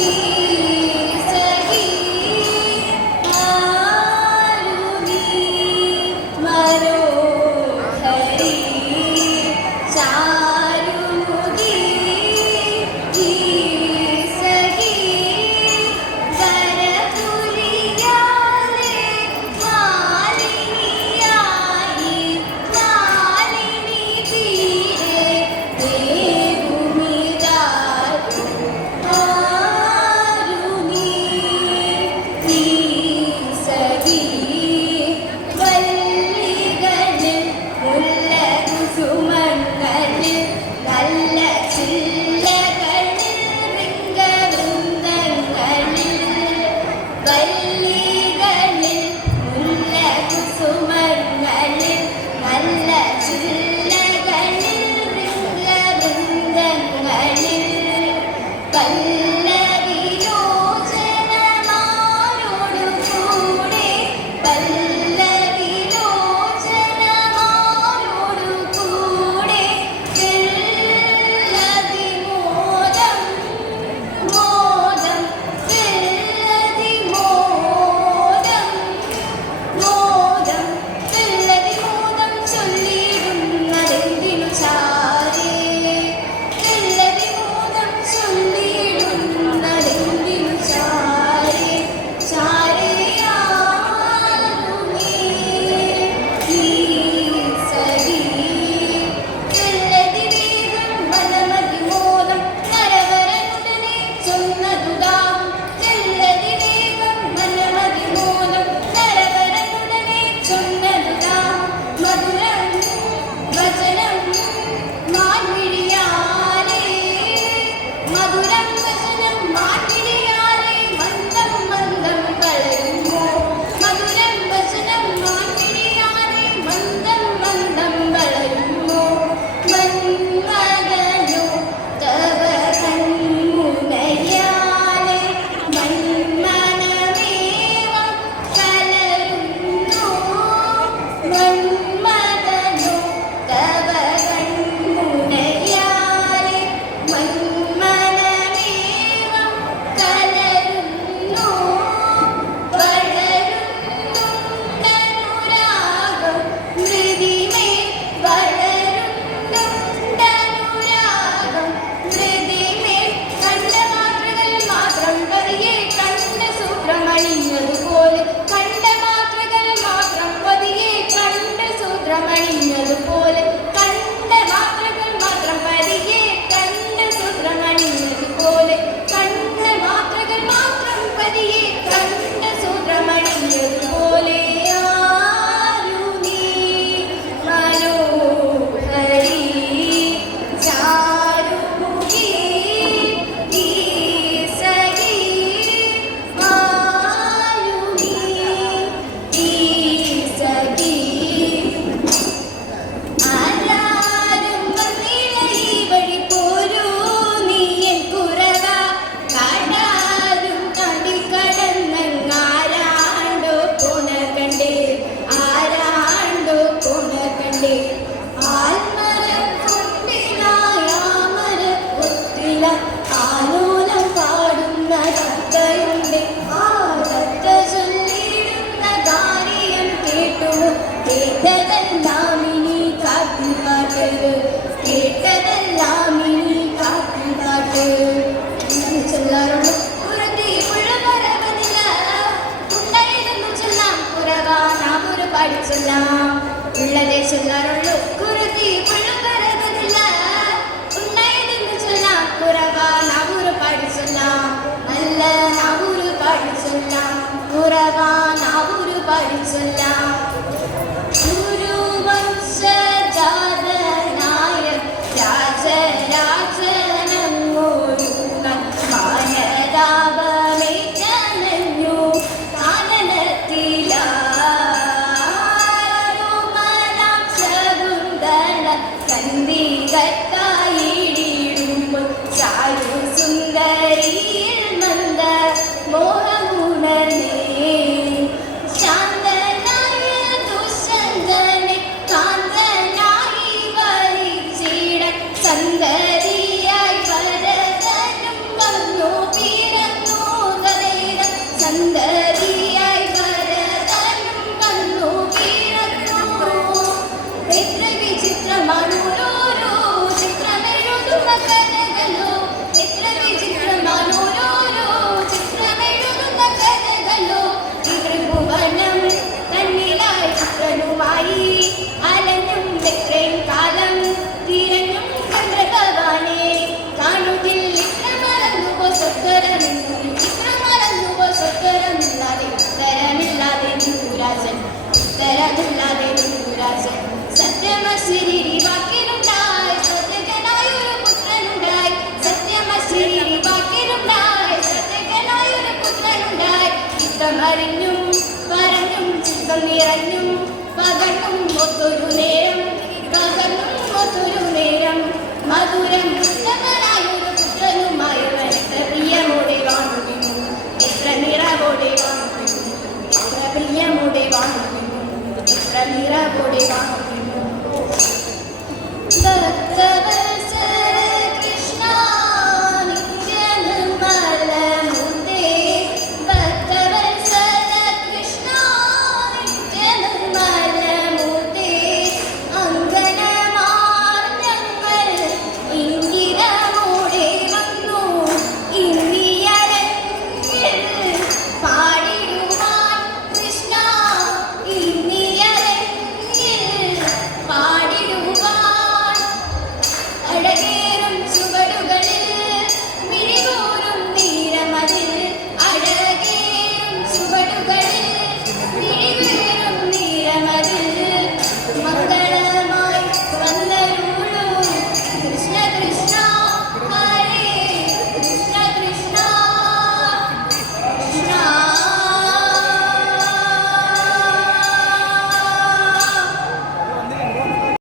me. Bye-bye. Alolam പാടുന്ന തത്തയുണ്ട് உறவா நான் ஒரு അറിഞ്ഞും പറഞ്ഞും ചിത്തം നിറഞ്ഞും പകർന്നും ഒത്തൊരു നേരം പകർന്നും ഒത്തൊരു നേരം മധുരം Manda